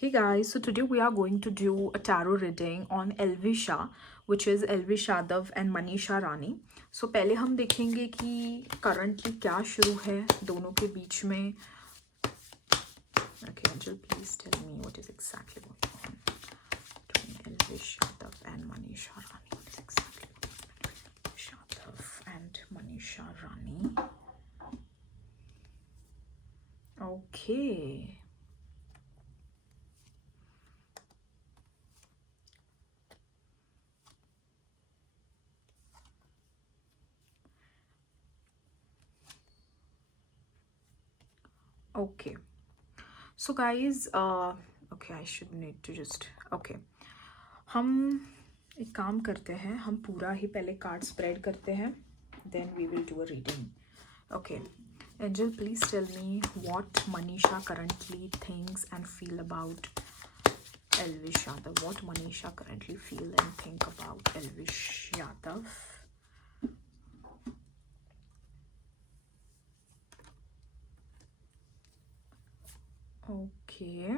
Hey guys, so today we are going to do a tarot reading on Elvisha, which is Elvish Yadav and Manisha Rani. So पहले हम देखेंगे कि currently क्या शुरू है दोनों के बीच में. Okay, Angel, please tell me what is exactly going on between Elvish Yadav and Manisha Rani. What is exactly going on between Elvish Yadav and Manisha Rani? Okay. Okay. So guys, okay, I should need to just okay. हम एक काम करते हैं, हम पूरा ही पहले card spread करते हैं, then we will do a reading. Okay, Angel, please tell me what Manisha currently thinks and feel about Elvish Yadav. What Manisha currently feel and think about Elvish Yadav. Okay.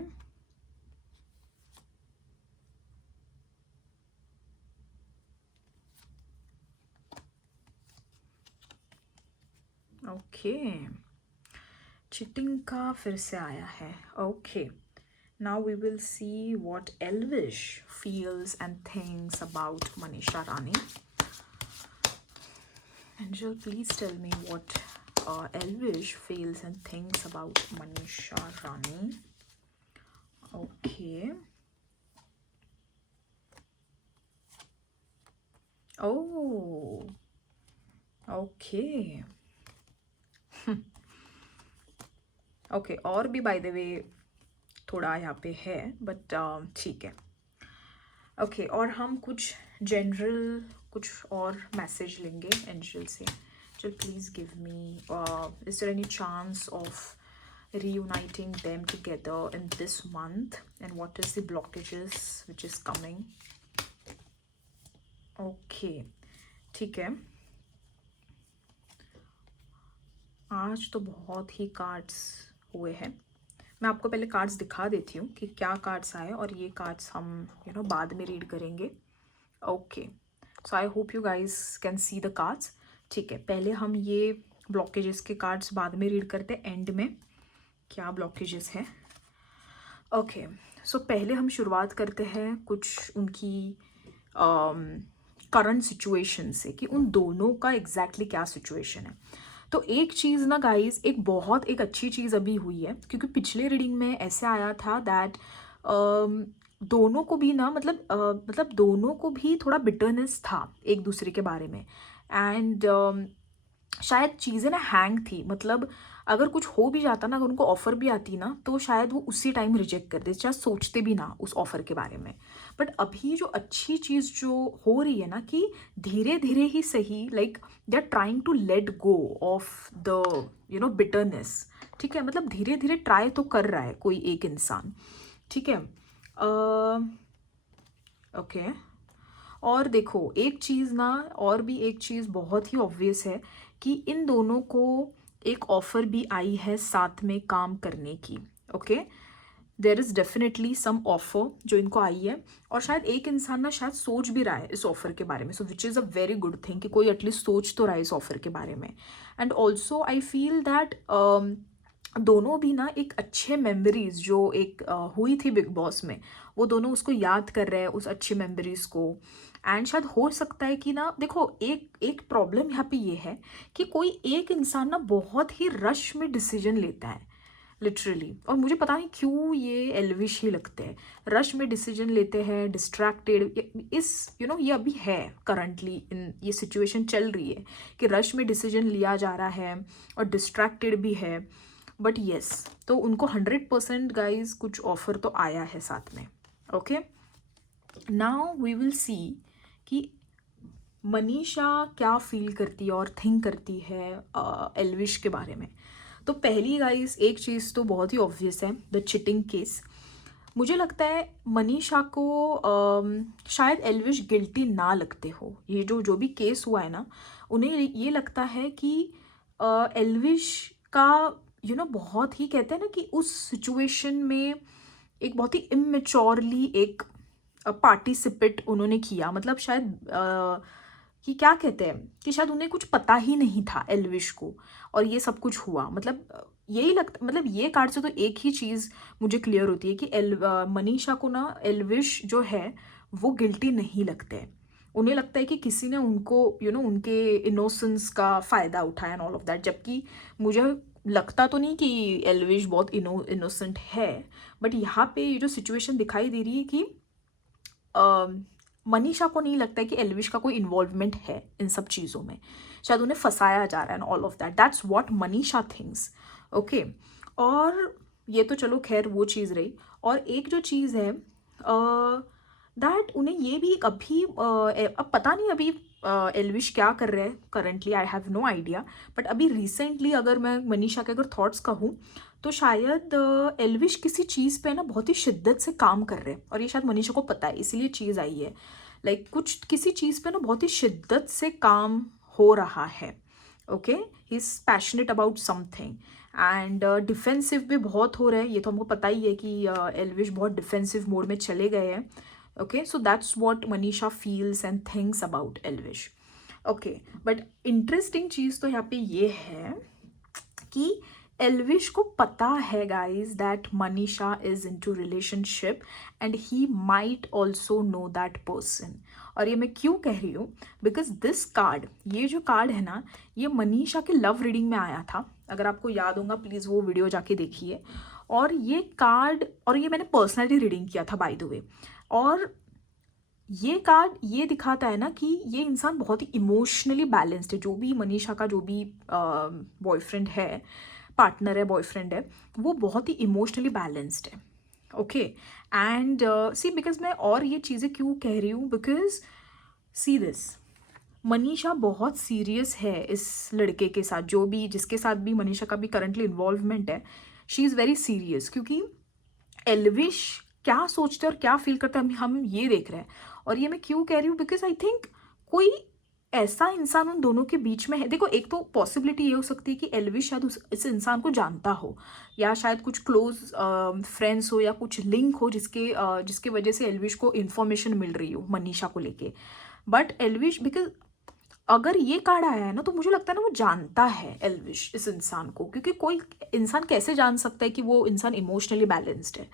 Okay. Cheating का फिर से आया है. Okay. Now we will see what Elvish feels and thinks about Manisha Rani. Angel, please tell me what Elvish feels and thinks about Manisha Rani. Okay. Oh. Okay. Okay. और भी by the way थोड़ा यहाँ पे है, but ठीक है. Okay, और हम कुछ जनरल कुछ और मैसेज लेंगे एंजल से. Angel, please give me, is there any chance of reuniting them together in this month, and what is the blockages which is coming. Okay, ठीक है. आज तो बहुत ही कार्ड्स हुए हैं. मैं आपको पहले कार्ड्स दिखा देती हूँ कि क्या कार्ड्स आए, और ये कार्ड्स हम बाद में रीड करेंगे. Okay, so I hope you guys can see the cards. ठीक है, पहले हम ये ब्लॉकेजेस के कार्ड्स बाद में रीड करते हैं, एंड में क्या ब्लॉकेजेस हैं. ओके, सो पहले हम शुरुआत करते हैं कुछ उनकी करंट सिचुएशन से, कि उन दोनों का एग्जैक्टली क्या सिचुएशन है. तो एक चीज़ ना गाइज, एक अच्छी चीज़ अभी हुई है, क्योंकि पिछले रीडिंग में ऐसे आया था दैट दोनों को भी ना मतलब दोनों को भी थोड़ा बिटरनेस था एक दूसरे के बारे में. एंड शायद चीज़ें ना हैंग थी, मतलब अगर कुछ हो भी जाता ना, अगर उनको ऑफ़र भी आती ना, तो शायद वो उसी टाइम रिजेक्ट करते, शायद सोचते भी ना उस ऑफ़र के बारे में. बट अभी जो अच्छी चीज़ जो हो रही है ना, कि धीरे धीरे ही सही, like they are trying to let go of the bitterness. ठीक है, मतलब धीरे धीरे ट्राई तो कर रहा है कोई एक इंसान. ठीक है. ओके. और देखो एक चीज़ ना, और भी एक चीज़ बहुत ही ऑब्वियस है, कि इन दोनों को एक ऑफ़र भी आई है साथ में काम करने की. Okay, there is definitely some offer जो इनको आई है, और शायद एक इंसान ना शायद सोच भी रहा है इस ऑफ़र के बारे में. So which is a very good thing, कि कोई एटलीस्ट सोच तो रहा है इस ऑफ़र के बारे में. And also I feel that दोनों भी ना एक अच्छे मेमोरीज जो एक हुई थी बिग बॉस में, वो दोनों उसको याद कर रहे हैं, उस अच्छी मेमोरीज को. एंड शायद हो सकता है कि ना, देखो एक एक प्रॉब्लम यहाँ पे ये है कि कोई एक इंसान ना बहुत ही रश में डिसीजन लेता है लिटरली, और मुझे पता नहीं क्यों ये एल्विश ही लगते हैं. रश में डिसीजन लेते हैं, डिस्ट्रैक्टेड इस ये अभी है करंटली, इन ये सिचुएशन चल रही है कि रश में डिसीजन लिया जा रहा है और डिस्ट्रैक्टेड भी है. बट येस, तो उनको 100% गाइज कुछ ऑफर तो आया है साथ में. Okay, now we will see कि मनीषा क्या फील करती है और थिंक करती है एल्विश के बारे में. तो पहली गाइज एक चीज़ तो बहुत ही ऑब्वियस है, द चिटिंग केस. मुझे लगता है मनीषा को शायद एल्विश गिल्टी ना लगते हो. ये जो भी केस हुआ है ना, उन्हें ये लगता है कि एल्विश का बहुत ही कहते हैं ना कि उस सिचुएशन में एक बहुत ही इमेच्योरली एक पार्टिसिपेट उन्होंने किया, मतलब शायद कि क्या कहते हैं कि शायद उन्हें कुछ पता ही नहीं था एल्विश को, और ये सब कुछ हुआ। मतलब यही लगता, मतलब ये कार्ड से तो एक ही चीज़ मुझे क्लियर होती है कि मनीषा को ना एल्विश जो है वो गिल्टी नहीं लगते हैं। उन्हें लगता है कि किसी ने उनको उनके इनोसेंस का फ़ायदा उठाया एंड ऑल ऑफ दैट, जबकि मुझे लगता तो नहीं कि एल्विश बहुत इनोसेंट है। बट यहाँ पे ये जो सिचुएशन दिखाई दे रही है कि मनीषा को नहीं लगता है कि एल्विश का कोई इन्वॉल्वमेंट है इन सब चीज़ों में, शायद उन्हें फंसाया जा रहा है and all of that, that's what Manisha thinks. Okay, और ये तो चलो खैर वो चीज़ रही। और एक जो चीज़ है दैट उन्हें ये भी अभी अब पता नहीं अभी एल्विश क्या कर रहे हैं currently, I have no idea. But अभी रिसेंटली अगर मैं मनीषा के अगर थॉट्स कहूँ तो शायद एल्विश किसी चीज़ पे ना बहुत ही शिद्दत से काम कर रहे हैं, और ये शायद मनीषा को पता है, इसीलिए चीज़ आई है। लाइक कुछ किसी चीज़ पे ना बहुत ही शिद्दत से काम हो रहा है। Okay, he is passionate about something and defensive भी बहुत हो रहा है। ये तो हमको पता ही है कि एल्विश बहुत डिफेंसिव मोड में चले गए हैं। Okay, so that's what Manisha feels and thinks about Elvish. Okay, but interesting चीज़ तो यहाँ पे ये है कि एल्विश को पता है guys that Manisha is into relationship and he might also know that person. और ये मैं क्यों कह रही हूँ, बिकॉज दिस कार्ड, ये जो कार्ड है ना, ये मनीषा के लव रीडिंग में आया था। अगर आपको याद होगा प्लीज़ वो वीडियो जाके देखिए। और ये कार्ड, और ये मैंने पर्सनैलिटी रीडिंग किया था बाय द वे। और ये कार्ड ये दिखाता है ना कि ये इंसान बहुत ही इमोशनली बैलेंस्ड है। जो भी मनीषा का जो भी बॉयफ्रेंड है, पार्टनर है, बॉयफ्रेंड है, वो बहुत ही इमोशनली बैलेंस्ड है। ओके, एंड सी बिकॉज मैं और ये चीज़ें क्यों कह रही हूँ, बिकॉज सी दिस, मनीषा बहुत सीरियस है इस लड़के के साथ, जो भी जिसके साथ भी मनीषा का भी करंटली इन्वॉल्वमेंट है। शी इज़ वेरी सीरियस, क्योंकि एल्विश क्या सोचते हैं और क्या फील करते हैं हम ये देख रहे हैं। और ये मैं क्यों कह रही हूँ, बिकॉज आई थिंक कोई ऐसा इंसान उन दोनों के बीच में है। देखो, एक तो पॉसिबिलिटी ये हो सकती है कि एल्विश शायद इस इंसान को जानता हो, या शायद कुछ क्लोज फ्रेंड्स हो, या कुछ लिंक हो जिसके वजह से एल्विश को इन्फॉर्मेशन मिल रही हो मनीषा को लेके। बट एल्विश, बिकॉज अगर ये कार्ड आया है ना, तो मुझे लगता है ना वो जानता है एल्विश इस इंसान को, क्योंकि कोई इंसान कैसे जान सकता है कि वो इंसान इमोशनली बैलेंस्ड है।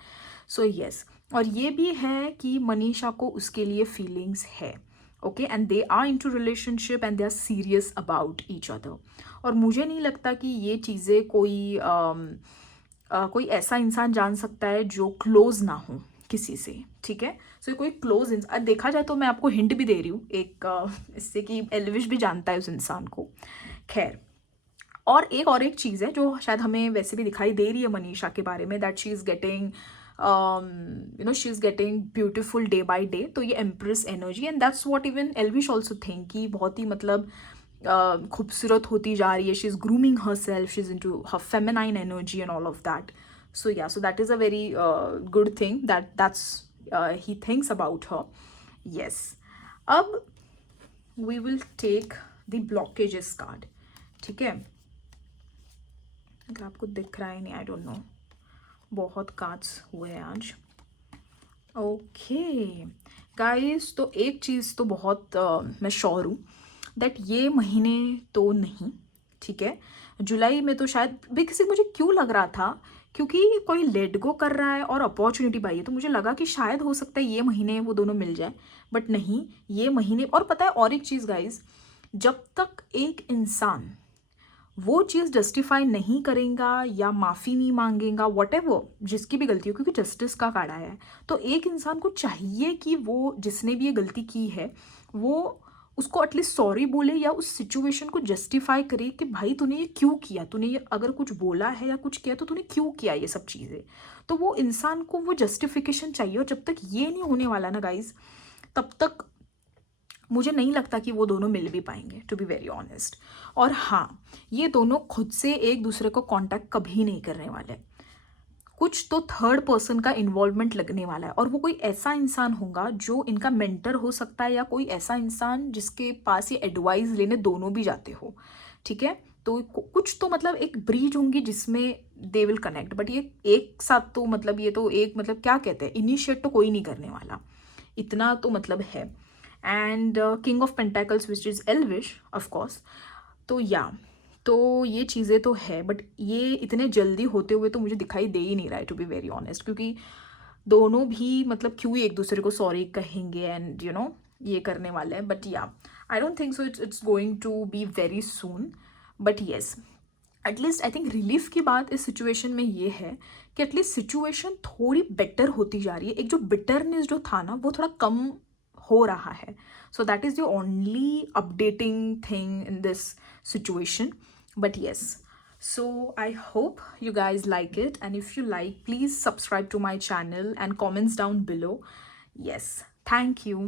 सो यस, और ये भी है कि मनीषा को उसके लिए फीलिंग्स है। Okay, and they are into relationship and they are serious about each other. और मुझे नहीं लगता कि ये चीज़ें कोई ऐसा इंसान जान सकता है जो क्लोज ना हो किसी से, ठीक है। सो कोई क्लोज इंसान देखा जाए तो मैं आपको हिंट भी दे रही हूँ एक इससे कि एल्विश भी जानता है उस इंसान को। खैर, और एक चीज़ है जो शायद हमें वैसे भी दिखाई दे रही है मनीषा के बारे में, that she is getting she is getting beautiful day by day. तो ये empress energy, and that's what even Elvish also think, कि बहुत ही मतलब खूबसूरत होती जा रही है। She is grooming her self, she is into her feminine energy and all of that. So yeah, so that is a very good thing that's he thinks about her. Yes, अब we will take the blockages card, ठीक है। अगर आपको दिख रहा है नहीं, I don't know, बहुत कार्ड्स हुए हैं आज। ओके गाइस, तो एक चीज़ तो बहुत मैं श्योर हूँ दैट ये महीने तो नहीं, ठीक है। जुलाई में तो शायद भी, किसी मुझे क्यों लग रहा था, क्योंकि कोई लेट गो कर रहा है और अपॉर्चुनिटी पाई है, तो मुझे लगा कि शायद हो सकता है ये महीने वो दोनों मिल जाए। बट नहीं, ये महीने, और पता है और एक चीज़ गाइज, जब तक एक इंसान वो चीज़ जस्टिफाई नहीं करेगा या माफ़ी नहीं मांगेगा, वॉट एवर जिसकी भी गलती हो, क्योंकि जस्टिस का कार्ड आया है, तो एक इंसान को चाहिए कि वो जिसने भी ये गलती की है वो उसको एटलीस्ट सॉरी बोले, या उस सिचुएशन को जस्टिफाई करे कि भाई तूने ये क्यों किया, तूने ये अगर कुछ बोला है या कुछ किया तो तूने क्यों किया ये सब चीज़ें। तो वो इंसान को वो जस्टिफिकेशन चाहिए, और जब तक ये नहीं होने वाला ना गाइज, तब तक मुझे नहीं लगता कि वो दोनों मिल भी पाएंगे, टू बी वेरी ऑनेस्ट। और हाँ, ये दोनों खुद से एक दूसरे को कांटेक्ट कभी नहीं करने वाले, कुछ तो थर्ड पर्सन का इन्वॉल्वमेंट लगने वाला है, और वो कोई ऐसा इंसान होगा जो इनका मेंटर हो सकता है, या कोई ऐसा इंसान जिसके पास ये एडवाइस लेने दोनों भी जाते हो, ठीक है। तो कुछ तो मतलब एक ब्रिज होंगी जिसमें दे विल कनेक्ट, बट ये एक साथ तो मतलब ये तो एक मतलब क्या कहते हैं, इनिशिएट तो कोई नहीं करने वाला, इतना तो मतलब है। And king of pentacles which is Elvish of course. तो या तो ये चीज़ें तो है, बट ये इतने जल्दी होते हुए तो मुझे दिखाई दे ही नहीं रहा है, टू बी वेरी ऑनेस्ट, क्योंकि दोनों भी मतलब क्यों ही एक दूसरे को सॉरी कहेंगे एंड ये करने वाले हैं। बट या I don't think so it's going to be very soon. But yes, at least I think relief की बात इस सिचुएशन में ये है कि एटलीस्ट सिचुएशन थोड़ी बेटर होती जा रही है, एक जो बिटरनेस जो था ना वो थोड़ा कम हो रहा है। सो that is the only updating thing in this situation. But yes, so I hope you guys like it, and if you like, please subscribe to my channel and comments down below. Yes, thank you.